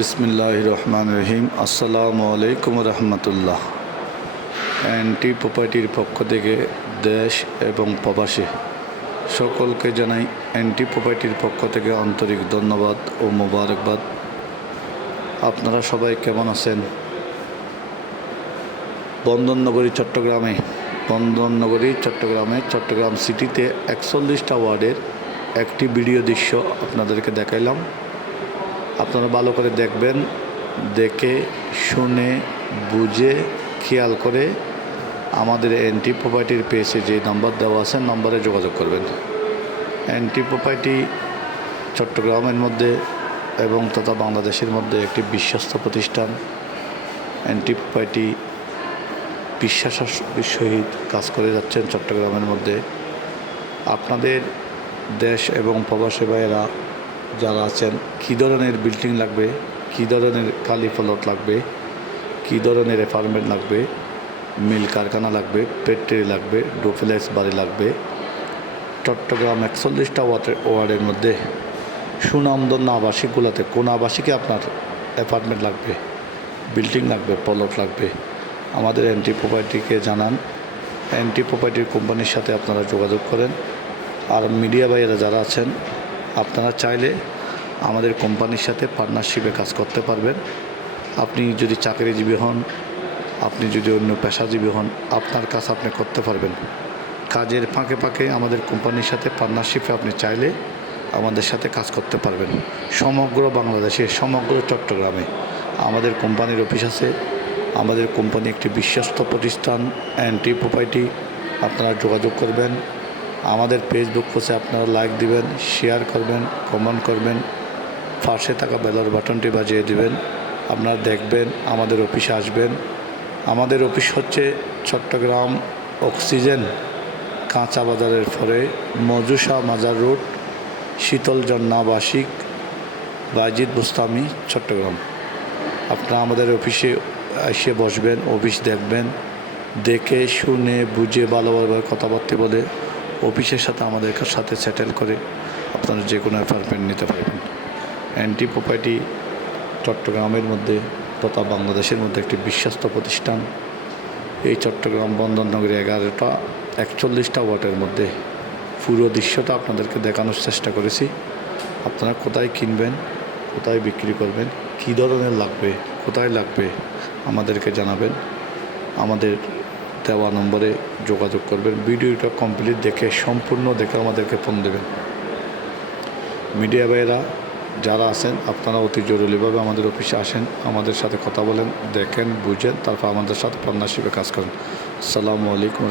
বিসমিল্লাহির রহমানির রহিম। আসসালামু আলাইকুম রহমতুল্লাহ। এনটি প্রপার্টির পক্ষ থেকে দেশ এবং প্রবাসী সকলকে জানাই এনটি প্রপার্টির পক্ষ থেকে আন্তরিক ধন্যবাদ ও মোবারকবাদ। আপনারা সবাই কেমন আছেন? বন্দরনগরী চট্টগ্রামে চট্টগ্রাম সিটিতে 41টা ওয়ার্ডের একটি ভিডিও দৃশ্য আপনাদেরকে দেখাইলাম। আপনারা ভালো করে দেখবেন, দেখে শুনে বুঝে খেয়াল করে আমাদের এনটি প্রপার্টির পেজে যে নাম্বার দেওয়া আছে নম্বরে যোগাযোগ করবেন। এনটি প্রপার্টি চট্টগ্রামের মধ্যে এবং তথা বাংলাদেশের মধ্যে একটি বিশ্বস্ত প্রতিষ্ঠান। এনটি প্রপার্টি বিশ্বাসের সহিত কাজ করে যাচ্ছেন চট্টগ্রামের মধ্যে। আপনাদের দেশ এবং প্রবাসী ভাইয়েরা যারা আছেন, কী ধরনের বিল্ডিং লাগবে, কী ধরনের কালি প্লট লাগবে, কী ধরনের অ্যাপার্টমেন্ট লাগবে, মিল কারখানা লাগবে, ফ্যাক্টরি লাগবে, ডুপ্লেক্স বাড়ি লাগবে, চট্টগ্রাম 41টা ওয়ার্ডের মধ্যে সুনামধন্য আবাসিকগুলোতে কোন আবাসিকে আপনার অ্যাপার্টমেন্ট লাগবে, বিল্ডিং লাগবে, প্লট লাগবে, আমাদের এনটি প্রপার্টিকে জানান। এনটি প্রপার্টির কোম্পানির সাথে আপনারা যোগাযোগ করেন। আর মিডিয়া ভাইয়েরা যারা আছেন, আপনারা চাইলে আমাদের কোম্পানির সাথে পার্টনারশিপে কাজ করতে পারবেন। আপনি যদি চাকরিজীবী হন, আপনি যদি অন্য পেশাজীবী হন, আপনার কাজ আপনি করতে পারবেন। কাজের ফাঁকে ফাঁকে আমাদের কোম্পানির সাথে পার্টনারশিপে আপনি চাইলে আমাদের সাথে কাজ করতে পারবেন। সমগ্র বাংলাদেশে, সমগ্র চট্টগ্রামে আমাদের কোম্পানির অফিস আছে। আমাদের কোম্পানি একটি বিশ্বস্ত প্রতিষ্ঠান এনটি প্রপার্টি। আপনারা যোগাযোগ করবেন। আমাদের ফেসবুক পেজে আপনারা লাইক দিবেন, শেয়ার করবেন, কমেন্ট করবেন, পাশে থাকা বেলার বাটনটি বাজিয়ে দিবেন। আপনারা দেখবেন, আমাদের অফিসে আসবেন। আমাদের অফিস হচ্ছে চট্টগ্রাম অক্সিজেন কাঁচা বাজারের পরে মজুসা মাজার রোড, শীতল জন্না আবাসিক, বাজিদ বুস্তামি, চট্টগ্রাম। আপনারা আমাদের অফিসে এসে বসবেন, অফিস দেখবেন, দেখে শুনে বুঝে ভালোভাবে কথাবার্তা বলে অফিসের সাথে আমাদের সাথে সেটেল করে আপনারা যে কোনো অ্যাপার্টমেন্ট নিতে পারবেন। এনটি প্রপার্টি চট্টগ্রামের মধ্যে তথা বাংলাদেশের মধ্যে একটি বিশ্বস্ত প্রতিষ্ঠান। এই চট্টগ্রাম বন্দরনগরী 41টা ওয়ার্ডের মধ্যে পুরো দৃশ্যটা আপনাদেরকে দেখানোর চেষ্টা করেছি। আপনারা কোথায় কিনবেন, কোথায় বিক্রি করবেন, কী ধরনের লাগবে, কোথায় লাগবে আমাদেরকে জানাবেন। আমাদের দেওয়া নম্বরে যোগাযোগ করবেন। ভিডিওটা কমপ্লিট দেখে, সম্পূর্ণ দেখে আমাদেরকে ফোন দেবেন। মিডিয়া ভাইয়েরা যারা আছেন, আপনারা অতি জরুরিভাবে আমাদের অফিসে আসেন, আমাদের সাথে কথা বলেন, দেখেন, বুঝেন, তারপর আমাদের সাথে পার্টনারশিপে কাজ করেন। আসসালামু আলাইকুম।